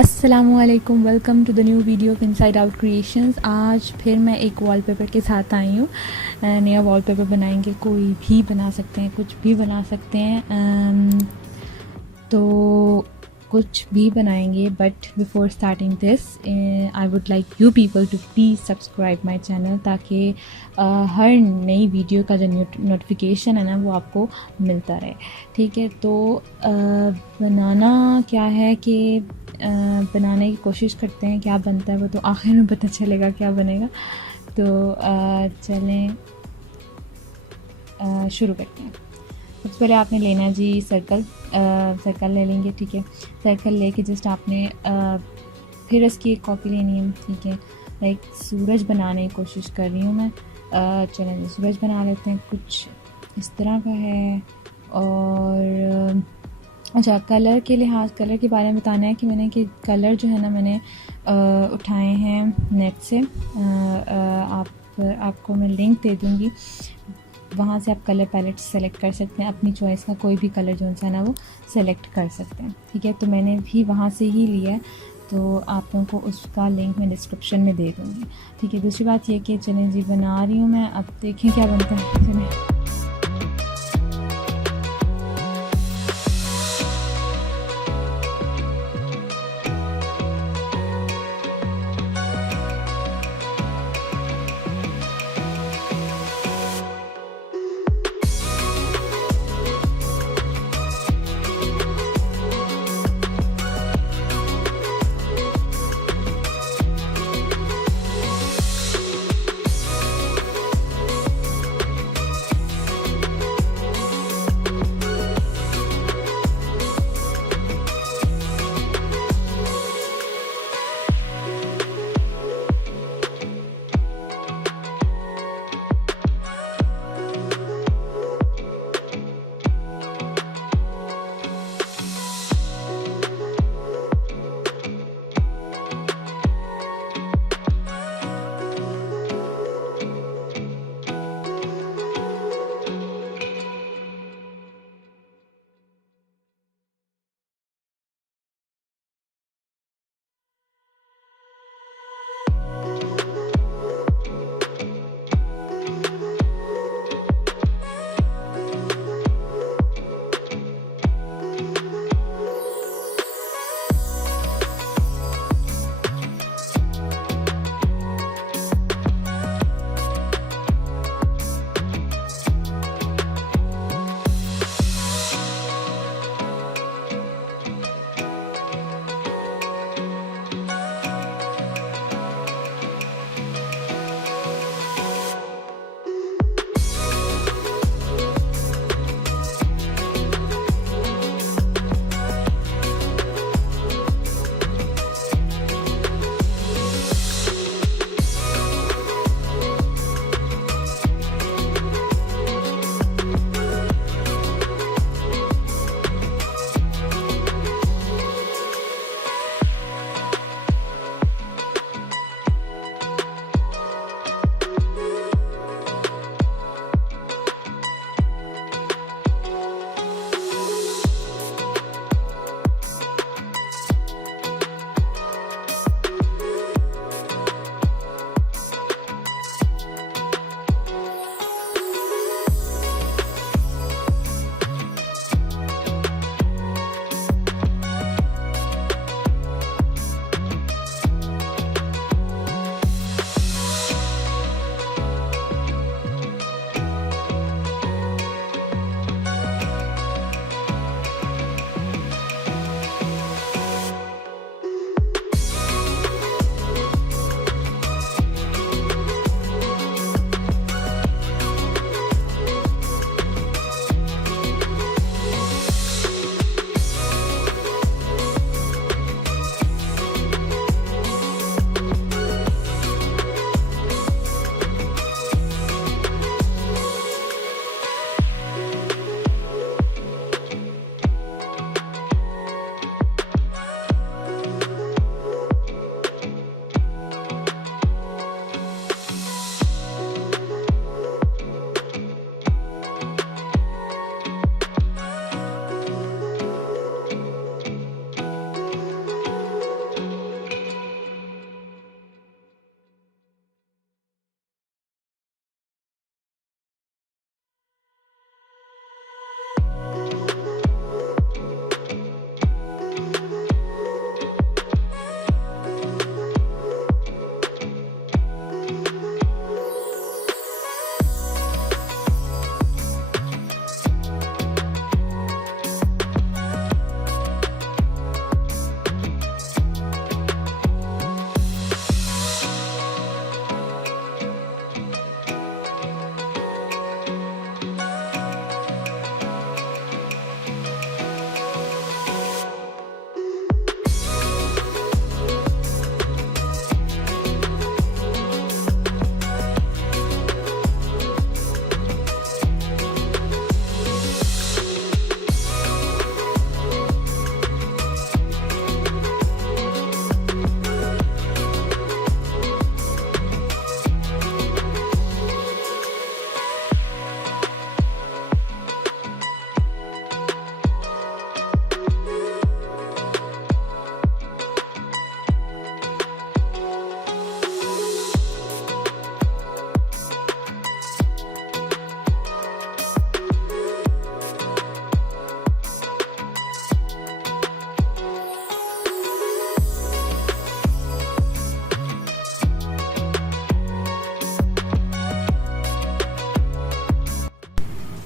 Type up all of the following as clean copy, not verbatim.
अस्सलामुअलैकुम, welcome to the new video of Inside Out Creations. आज फिर मैं एक वॉलपेपर के साथ आई हूँ। नया वॉलपेपर बनाएंगे, कोई भी बना सकते हैं, कुछ भी बना सकते हैं। तो कुछ भी बनाएंगे, but before starting this I would like you people to please subscribe my channel, ताकि हर नई वीडियो का जो नोटिफिकेशन है ना वो आपको मिलता रहे। ठीक है, तो बनाना क्या है कि बनाने की कोशिश करते हैं, क्या बनता है वो तो आखिर में पता चलेगा क्या बनेगा। तो चलें शुरू करते हैं। सबसे पहले आपने लेना है जी सर्कल ले लेंगे। ठीक है, सर्कल लेके जस्ट आपने फिर इसकी एक कॉपी लेनी है। ठीक है, लाइक सूरज बनाने की कोशिश कर रही हूँ मैं। चलें जी सूरज बना लेते हैं, कुछ इस तरह का है। और अच्छा, कलर के लिहाज कलर के बारे में बताना है कि मैंने कि कलर जो है ना मैंने उठाए हैं नेट से। आपको मैं लिंक दे दूँगी, वहाँ से आप कलर पैलेट सेलेक्ट कर सकते हैं। अपनी चॉइस का कोई भी कलर जो है ना वो सेलेक्ट कर सकते हैं। ठीक है, तो मैंने भी वहाँ से ही लिया है, तो आप लोगों को उसका लिंक मैं डिस्क्रिप्शन में दे दूँगी। ठीक है, दूसरी बात ये कि चलें जी बना रही हूँ मैं, अब देखें क्या बनता है। चलें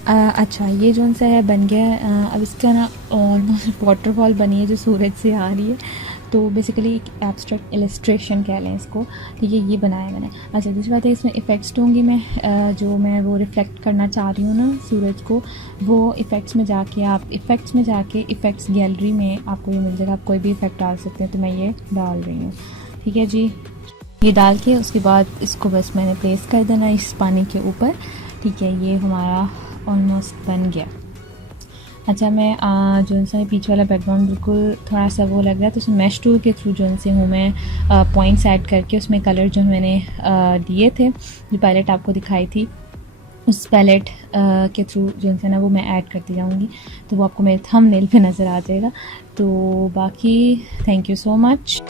अच्छा, ये जो सा है बन गया है। अब इसका ना ऑलमोस्ट वाटरफॉल बनी है जो सूरज से आ रही है, तो बेसिकली एक एब्स्ट्रैक्ट इलस्ट्रेशन कह लें इसको। ठीक है, ये बनाया मैंने। अच्छा, दूसरी बात है इसमें इफ़ेक्ट्स दूँगी मैं, जो मैं वो रिफ़्लेक्ट करना चाह रही हूँ ना सूरज को, वो इफ़ेक्ट्स में जाके आप इफ़ेक्ट्स गैलरी में आपको ये मिल जाएगा। आप कोई भी इफ़ेक्ट डाल सकते हैं, तो मैं ये डाल रही हूँ। ठीक है जी, ये डाल के उसके बाद इसको बस मैंने प्लेस कर देना इस पानी के ऊपर। ठीक है, ये हमारा ऑलमोस्ट बन गया। अच्छा, मैं जो सा पीछे वाला बैकग्राउंड बिल्कुल थोड़ा सा वो लग रहा है, तो उसमें मैश टूल के थ्रू जो से हूँ मैं पॉइंट्स ऐड करके उसमें कलर जो मैंने दिए थे, जो पैलेट आपको दिखाई थी, उस पैलेट के थ्रू जो है ना वो मैं ऐड करती जाऊँगी, तो वो आपको मेरे थंबनेल पे नज़र आ जाएगा। तो बाकी थैंक यू सो मच।